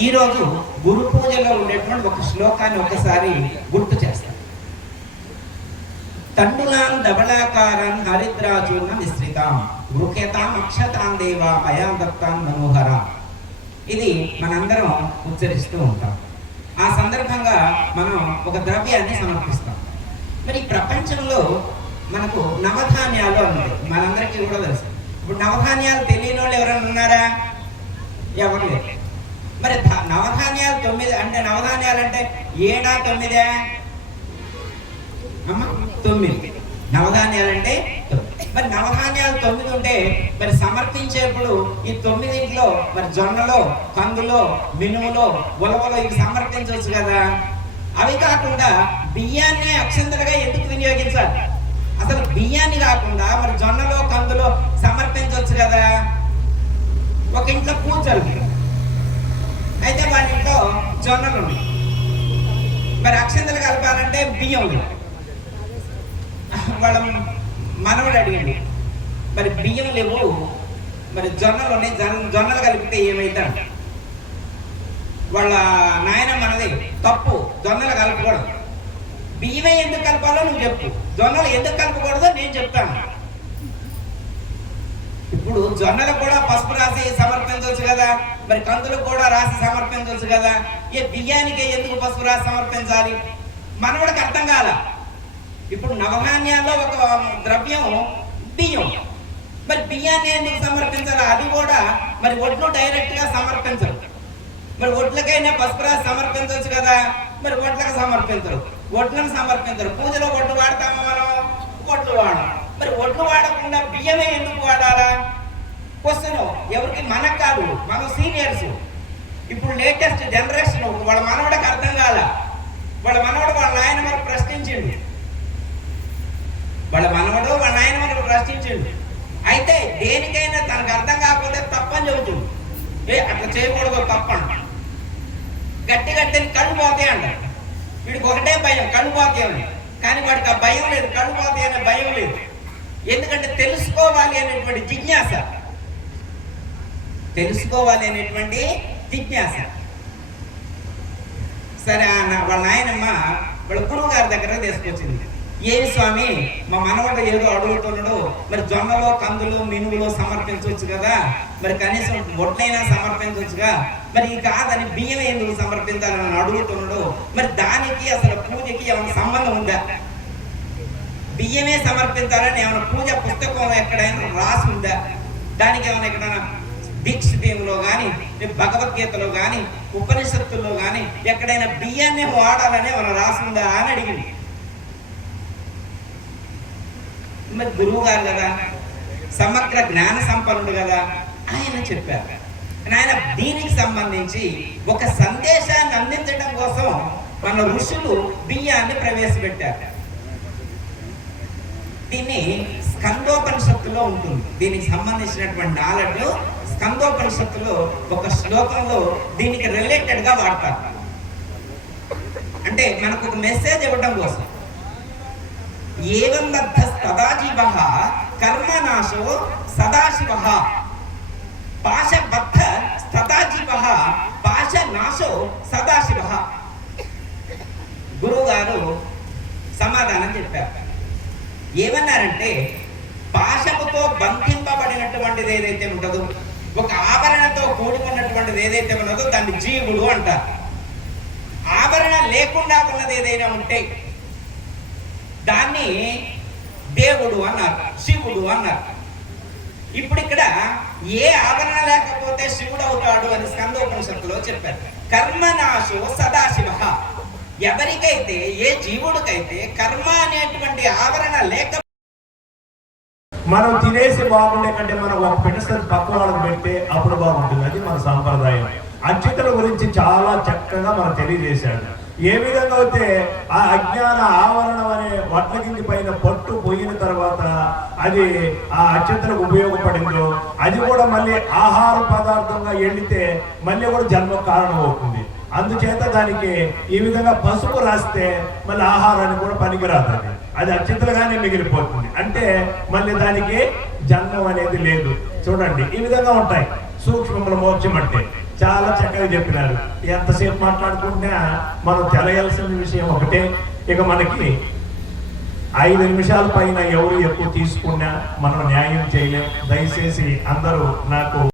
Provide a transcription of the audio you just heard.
ఈరోజు గురు పూజలో ఉండేటువంటి ఒక శ్లోకాన్ని ఒకసారి గుర్తు చేస్తాం తండులాం దబళాకారం హరిద్రాచూర్ణ మిశ్రితాం. గృహ్యతాం అక్షతాం దేవా మయా దత్తాం మనోహర. ఇది మనందరం ఉచ్చరిస్తూ ఉంటాం. ఆ సందర్భంగా మనం ఒక ద్రవ్యాన్ని సమర్పిస్తాం. మరి ప్రపంచంలో మనకు నవధాన్యాలు అన్నది మనందరికీ కూడా తెలుసు. ఇప్పుడు నవధాన్యాలు తెలియని వాళ్ళు ఎవరైనా ఉన్నారా? ఎవరు లేరు. మరి నవధాన్యాలు తొమ్మిది అంటే నవధాన్యాలు అంటే ఏడా తొమ్మిదే? అమ్మ తొమ్మిది. నవధాన్యాలు అంటే మరి నవధాన్యాలు తొమ్మిది ఉంటే మరి సమర్పించేప్పుడు ఈ తొమ్మిదింట్లో మరి జొన్నలో కందులో మినుములో ఉలవలో ఇవి సమర్పించవచ్చు కదా? అవి కాకుండా బియ్యాన్ని అక్షంతలుగా ఎందుకు వినియోగించాలి? అసలు బియ్యాన్ని కాకుండా మరి జొన్నలో కందులో సమర్పించవచ్చు కదా? ఒక ఇంట్లో పూజలు జరుగుతుంది అయితే వాళ్ళ ఇంట్లో జొన్నలు ఉన్నాయి మరి అక్షంతలు కలపాలంటే బియ్యం లేదు వాళ్ళ మనవడు అడిగండి మరి బియ్యం లేవు మరి జొన్నలు ఉన్నాయి జొన్న జొన్నలు కలిపితే ఏమైతాడు వాళ్ళ నాయన మనది తప్పు జొన్నలు కలపకూడదు. బియ్యమే ఎందుకు కలపాలో నువ్వు చెప్పు. జొన్నలు ఎందుకు కలపకూడదో నేను చెప్తాను. ఇప్పుడు జొన్నలు కూడా పసుపు రాసి సమర్పించవచ్చు కదా. మరి కందులకు కూడా రాసి సమర్పించవచ్చు కదా. ఏ బియ్యానికి ఎందుకు పసుపు రాసి సమర్పించాలి మనవాడికి అర్థం కాల. ఇప్పుడు నవధాన్యాల్లో ఒక ద్రవ్యం బియ్యం. మరి బియ్యాన్ని ఎందుకు సమర్పించాలి అది కూడా మరి ఒడ్లు డైరెక్ట్గా సమర్పించరు మరి ఒడ్లకైనా పసుపు రాసి సమర్పించవచ్చు కదా. మరి ఒడ్లకు సమర్పించరు ఒడ్లను సమర్పించరు పూజలో ఒడ్లు వాడతామా మనం? ఒడ్లు వాడము. మరి ఒడ్లు వాడకుండా బియ్యమే ఎందుకు వాడాలా? క్వశ్చన్ ఎవరికి మనకు కాదు మన సీనియర్స్ ఇప్పుడు లేటెస్ట్ జనరేషన్ వాళ్ళ మనవడికి అర్థం కాల. వాళ్ళ మనవడు వాళ్ళ నాయన మరి ప్రశ్నించిండు. వాళ్ళ మనవడు వాళ్ళ నాయన మరి ప్రశ్నించిండు. అయితే దేనికైనా తనకు అర్థం కాకపోతే తప్పని చెబుతుంది. ఏ అట్లా చేయకూడదు తప్పంట గట్టి గట్టిని కళ్ళు పోతాయి అంట. వీడికి ఒకటే భయం కళ్ళు పోతే కానీ వాడికి ఆ భయం లేదు కళ్ళు పోతాయి భయం లేదు. ఎందుకంటే తెలుసుకోవాలి అనేటువంటి జిజ్ఞాస. తెలుసుకోవాలి అనేటువంటి జిజ్ఞాస. సరే ఆ వాళ్ళ నాయనమ్మ వాళ్ళ గురువు గారి దగ్గర తీసుకొచ్చింది. ఏమి స్వామి మా మనవాడు ఏదో అడుగుతున్నాడు మరి జొన్నలో కందులు మినుగులు సమర్పించవచ్చు కదా? మరి కనీసం వడ్లైనా సమర్పించవచ్చుగా? మరి ఈ కాదని బియ్యం ఎందుకు సమర్పించాలని అడుగుతున్నాడు? మరి దానికి అసలు పూజకి ఏమైనా సంబంధం ఉందా? బియ్యమే సమర్పించాలని ఏమైనా పూజ పుస్తకం ఎక్కడైనా రాసి ఉందా? దానికి ఏమైనా ఎక్కడైనా దీక్షితంలో కానీ భగవద్గీతలో కానీ ఉపనిషత్తుల్లో కానీ ఎక్కడైనా బియ్యాన్ని వాడాలని ఏమైనా రాసి ఉందా అని అడిగింది. మరి గురువు గారు కదా సమగ్ర జ్ఞాన సంపన్నుడు కదా ఆయన చెప్పారు. ఆయన దీనికి సంబంధించి ఒక సందేశాన్ని అందించడం కోసం మన ఋషులు బియ్యాన్ని ప్రవేశపెట్టారు. దీన్ని స్కందోపనిషత్తులో ఉంటుంది. దీనికి సంబంధించినటువంటి నాలెడ్జ్ స్కందోపనిషత్తులో ఒక శ్లోకంలో దీనికి రిలేటెడ్గా వాడతారు. అంటే మనకు ఒక మెసేజ్ ఇవ్వడం కోసం. ఏవం బద్ధ సదాజీవ కర్మనాశో సదాశివ పాశబద్ధ సదాజీవ పాశనాశో సదాశివ గురువు గారు సమాధానం చెప్పారు ఏమన్నారంటే పాశముతో బంధింపబడినటువంటిది ఏదైతే ఉంటుందో ఒక ఆభరణతో కూడుకున్నటువంటిది ఏదైతే ఉన్నదో దాన్ని జీవుడు అంటారు. ఆభరణ లేకుండా ఉన్నది ఏదైనా ఉంటే దాన్ని దేవుడు అన్నారు శివుడు అన్నారు. ఇప్పుడు ఇక్కడ ఏ ఆభరణ లేకపోతే శివుడు అవుతాడు అని స్కందోపనిషత్తులో చెప్పారు. కర్మనాశో సదాశివ. ఎవరికైతే ఏ జీవుడికైతే కర్మ అనేటువంటి ఆవరణ లేక మనం తినేసి బాగుండే కంటే మనం ఒక పెన్షన్ పక్క వాళ్ళకి పెడితే అప్పుడు బాగుంటుంది. అది మన సాంప్రదాయం. అచ్యుతుల గురించి చాలా చక్కగా మనం తెలియజేశాడు. ఏ విధంగా అయితే ఆ అజ్ఞాన ఆవరణం అనే వడ్లగింజ పైన పట్టు పోయిన తర్వాత అది ఆ అచ్యుతులకు ఉపయోగపడిందో అది కూడా మళ్ళీ ఆహార పదార్థంగా ఎండితే మళ్ళీ కూడా జన్మ కారణం అవుతుంది అందుచేత దానికి ఈ విధంగా పసుపు రాస్తే మళ్ళీ ఆహారానికి కూడా పనికిరాదు అది అది అచ్యుతులుగానే మిగిలిపోతుంది. అంటే మళ్ళీ దానికి జన్మం అనేది లేదు. చూడండి ఈ విధంగా ఉంటాయి. సూక్ష్మముల మోక్షం అంటే. చాలా చక్కగా చెప్పినారు. ఎంతసేపు మాట్లాడుకుంటే మనం తెలియాల్సిన విషయం ఒకటే. ఇక మనకి ఐదు నిమిషాల పైన ఎవరు ఎక్కువ తీసుకున్నా మనం న్యాయం చేయలేం. దయచేసి అందరూ నాకు